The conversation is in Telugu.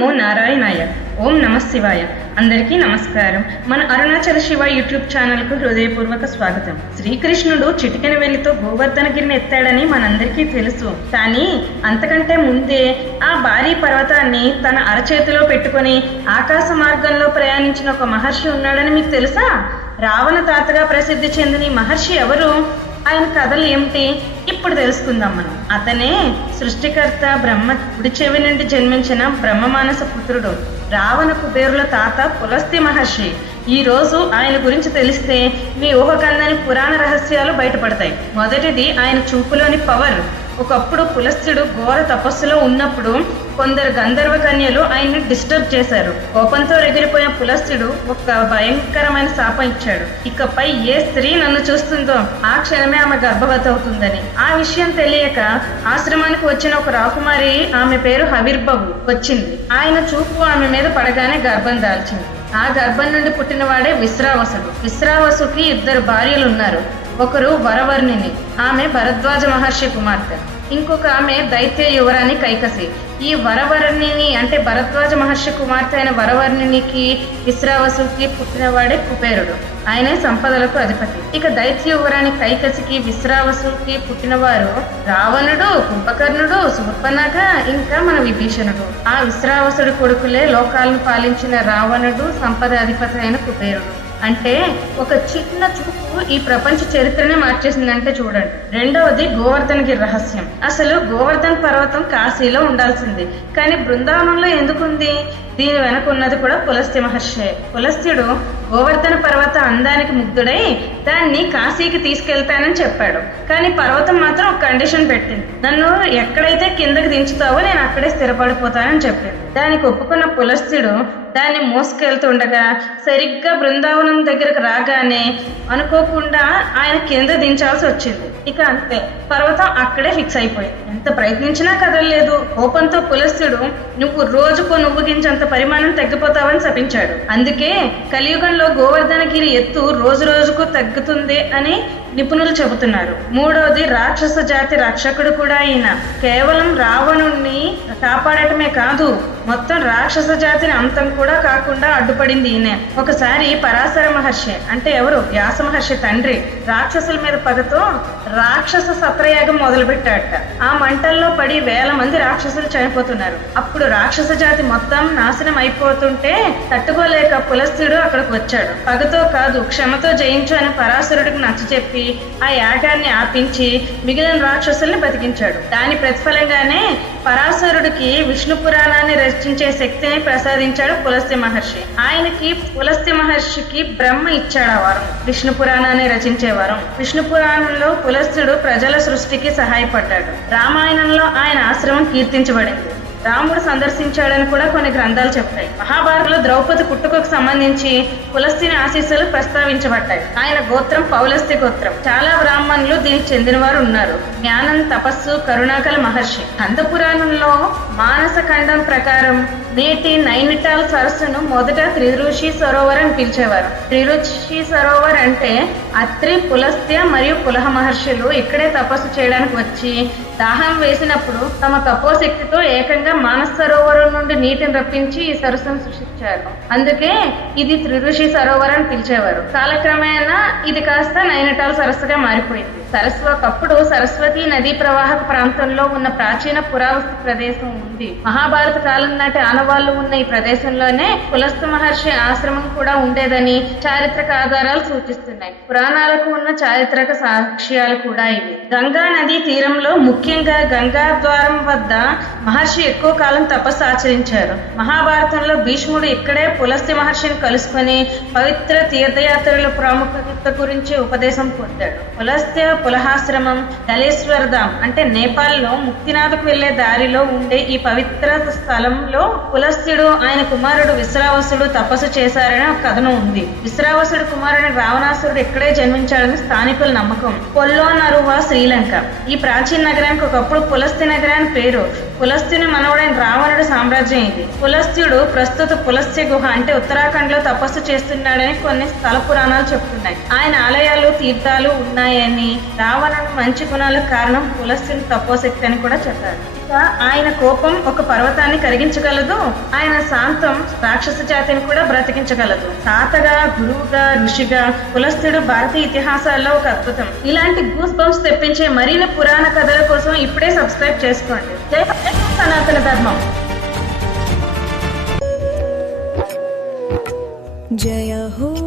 నమో నారాయణాయ. ఓం నమ శివాయ. అందరికీ నమస్కారం. మన అరుణాచల శివ యూట్యూబ్ ఛానల్కు హృదయపూర్వక స్వాగతం. శ్రీకృష్ణుడు చిటికెన వేలితో గోవర్ధనగిరిని ఎత్తాడని మనందరికీ తెలుసు. కానీ అంతకంటే ముందే ఆ భారీ పర్వతాన్ని తన అరచేతిలో పెట్టుకొని ఆకాశ మార్గంలో ప్రయాణించిన ఒక మహర్షి ఉన్నాడని మీకు తెలుసా? రావణ తాతగా ప్రసిద్ధి చెందిన ఈ మహర్షి ఎవరు? ఆయన కథలు ఏమిటి? ఇప్పుడు తెలుసుకుందాం మనం. అతనే సృష్టికర్త బ్రహ్మ కుడి చెవి నుండి జన్మించిన బ్రహ్మమానస పుత్రుడు, రావణ కుబేరుల తాత పులస్త్య మహర్షి. ఈ రోజు ఆయన గురించి తెలిస్తే మీ ఊహకందని పురాణ రహస్యాలు బయటపడతాయి. మొదటిది ఆయన చూపులోని పవర్. ఒకప్పుడు పులస్త్యుడు ఘోర తపస్సులో ఉన్నప్పుడు కొందరు గంధర్వ కన్యలు ఆయన్ని డిస్టర్బ్ చేశారు. కోపంతో ఎగిరిపోయిన పులస్త్యుడు ఒక భయంకరమైన శాపం ఇచ్చాడు. ఇకపై ఏ స్త్రీ నన్ను చూస్తుందో ఆ క్షణమే ఆమె గర్భవతి అవుతుందని. ఆ విషయం తెలియక ఆశ్రమానికి వచ్చిన ఒక రాకుమారి, ఆమె పేరు హవిర్భవు, వచ్చింది. ఆయన చూపు ఆమె మీద పడగానే గర్భం దాల్చింది. ఆ గర్భం నుండి పుట్టినవాడే విశ్రావసుడు. విశ్రావసుకి 2 భార్యలు ఉన్నారు. ఒకరు వరవర్ణిని, ఆమె భరద్వాజ మహర్షి కుమార్తె. ఇంకొక ఆమె దైత్య యువరాణి కైకసి. ఈ వరవర్ణిని అంటే భరద్వాజ మహర్షి కుమార్తె అయిన వరవర్ణినికి విశ్రావసుకి పుట్టినవాడే కుబేరుడు. ఆయనే సంపదలకు అధిపతి. ఇక దైత్య యువరాణి కైకసికి విశ్రావసుకి పుట్టినవారు రావణుడు, కుంభకర్ణుడు, శూర్పణఖ, ఇంకా మన విభీషణుడు. ఆ విశ్రావసుడి కొడుకులే లోకాలను పాలించిన రావణుడు, సంపద అధిపతి అయిన కుబేరుడు. అంటే ఒక చిన్న చూపు ఈ ప్రపంచ చరిత్రనే మార్చేసిందంటే చూడండి. రెండవది గోవర్ధనగిరి రహస్యం. అసలు గోవర్ధన పర్వతం కాశీలో ఉండాల్సింది, కానీ బృందావనంలో ఎందుకుంది? దీని వెనక ఉన్నది కూడా పులస్త్య మహర్షే. పులస్త్యుడు గోవర్ధన పర్వత అందానికి ముగ్ధుడై దాన్ని కాశీకి తీసుకెళ్తానని చెప్పాడు. కానీ పర్వతం మాత్రం ఒక కండిషన్ పెట్టింది. నన్ను ఎక్కడైతే కిందకి దించుతావో నేను అక్కడే స్థిరపడిపోతానని చెప్పింది. దానికి ఒప్పుకున్న పులస్త్యుడు దాన్ని మోసుకెళ్తుండగా సరిగ్గా బృందావనం దగ్గరకు రాగానే అనుకోకుండా ఆయన కింద దించాల్సి వచ్చింది. ఇక అంతే, పర్వతం అక్కడే ఫిక్స్ అయిపోయింది. ఎంత ప్రయత్నించినా కదలలేదు. కోపంతో పులస్త్యుడు నువ్వు రోజుకో నువ్వు గించంత పరిమాణం తగ్గిపోతావని శపించాడు. అందుకే కలియుగంలో గోవర్ధనగిరి ఎత్తు రోజు రోజుకు తగ్గుతుంది అని నిపుణులు చెబుతున్నారు. మూడవది రాక్షస జాతి రక్షకుడు కూడా ఈయన. కేవలం రావణుణ్ణి కాపాడటమే కాదు, మొత్తం రాక్షస జాతిని అంతం కూడా కాకుండా అడ్డుపడింది ఈయనే. ఒకసారి పరాశర మహర్షి అంటే ఎవరు? వ్యాస మహర్షి తండ్రి రాక్షసుల మీద పగతో రాక్షస సత్రయాగం మొదలుపెట్టాడట. ఆ మంటల్లో పడి వేల మంది రాక్షసులు చనిపోతున్నారు. అప్పుడు రాక్షస జాతి మొత్తం నాశనం అయిపోతుంటే తట్టుకోలేక పులస్త్యుడు అక్కడికి వచ్చాడు. పగతో కాదు, క్షమతో జయించు అని పరాశరుడికి నచ్చ చెప్పి ఆ యాగాన్ని ఆపించి మిగిలిన రాక్షసుల్ని బతికించాడు. దాని ప్రతిఫలంగానే పరాశరుడికి విష్ణు పురాణాన్ని రచించే శక్తిని ప్రసాదించాడు పులస్త్య మహర్షి. ఆయనకి పులస్త్య మహర్షికి బ్రహ్మ ఇచ్చాడు ఆ వరం, విష్ణు పురాణాన్ని రచించే వరం. విష్ణు పురాణంలో పులస్త్యుడు ప్రజల సృష్టికి సహాయపడ్డాడు. రామాయణంలో ఆయన ఆశ్రమం కీర్తించబడింది. రాముడు సందర్శించాడని కూడా కొన్ని గ్రంథాలు చెప్తాయి. మహాభారతంలో ద్రౌపది పుట్టుకకు సంబంధించి పులస్త్యుని ఆశీస్సులు ప్రస్తావించబడ్డాయి. ఆయన గోత్రం పౌలస్త్య గోత్రం. చాలా బ్రాహ్మణులు దీనికి చెందిన వారు ఉన్నారు. జ్ఞానం, తపస్సు, కరుణాకల మహర్షి. కంద పురాణంలో మానస ఖండం ప్రకారం నేటి నైనిటాల్ సరస్సును మొదట త్రిఋషి సరోవర్ అని పిలిచేవారు. త్రిఋషి సరోవర్ అంటే అత్రి, పులస్త్య మరియు పులహ మహర్షులు ఇక్కడే తపస్సు చేయడానికి వచ్చి దాహం వేసినప్పుడు తమ తపోశక్తితో ఏకంగా మానస సరోవరం నుండి నీటిని రప్పించి ఈ సరస్సును సృష్టించారు. అందుకే ఇది త్రిఋషి సరోవర్ అని పిలిచేవారు. కాలక్రమేణా ఇది కాస్త నైనిటాల్ సరస్సుగా మారిపోయింది. సరస్సు ఒకప్పుడు సరస్వతి నదీ ప్రవాహక ప్రాంతంలో ఉన్న ప్రాచీన పురావస్తు ప్రదేశం ఉంది. మహాభారత కాలం నాటి ఆనవాళ్లు ఉన్న ఈ ప్రదేశంలోనే పులస్త్య మహర్షి ఆశ్రమం కూడా ఉండేదని చారిత్రక ఆధారాలు సూచిస్తున్నాయి. పురాణాలకు ఉన్న చారిత్రక సాక్ష్యాలు కూడా ఇవి. గంగా నదీ తీరంలో ముఖ్యంగా గంగా ద్వారం వద్ద మహర్షి ఎక్కువ కాలం తపస్సు ఆచరించారు. మహాభారతంలో భీష్ముడు ఇక్కడే పులస్త్య మహర్షిని కలుసుకొని పవిత్ర తీర్థయాత్రల ప్రాముఖ్యత గురించి ఉపదేశం పొందాడు. పులస్త్య పులహాశ్రమం దళేశ్వరధామ్ అంటే నేపాల్లో ముక్తినాథకు వెళ్లే దారిలో ఉండే ఈ పవిత్ర స్థలంలో పులస్త్యుడు, ఆయన కుమారుడు విశ్రావసుడు తపస్సు చేశారని ఒక కథనం ఉంది. విశ్రావసుడు కుమారుని రావణాసురుడు ఇక్కడే జన్మించాడని స్థానికుల నమ్మకం. పొల్లోనరువా శ్రీలంక. ఈ ప్రాచీన నగరానికి ఒకప్పుడు పులస్త్య నగరాన్ని పేరు. పులస్త్యుని మనవడైన రావణుడు సామ్రాజ్యం ఇది. పులస్త్యుడు ప్రస్తుత పులస్త్య గుహ అంటే ఉత్తరాఖండ్ లో తపస్సు చేస్తున్నాడని కొన్ని స్థల పురాణాలు చెప్తున్నాయి. ఆయన ఆలయాలు, తీర్థాలు ఉన్నాయని రావణుడు మంచి గుణాలకు కారణం పులస్త్యుని తపోశక్తి అని కూడా చెప్పారు. ఇక ఆయన కోపం ఒక పర్వతాన్ని కరిగించగలదు, ఆయన శాంతం రాక్షస జాతిని కూడా బ్రతికించగలదు. తాతగా, గురువుగా, ఋషిగా పులస్త్యుడు భారతీయ ఇతిహాసాల్లో ఒక అద్భుతం. ఇలాంటి గూస్ బంప్స్ తెప్పించే మరిన్ని పురాణ కథల కోసం ఇప్పుడే సబ్స్క్రైబ్ చేసుకోండి. జై సనాతన ధర్మం. जय हो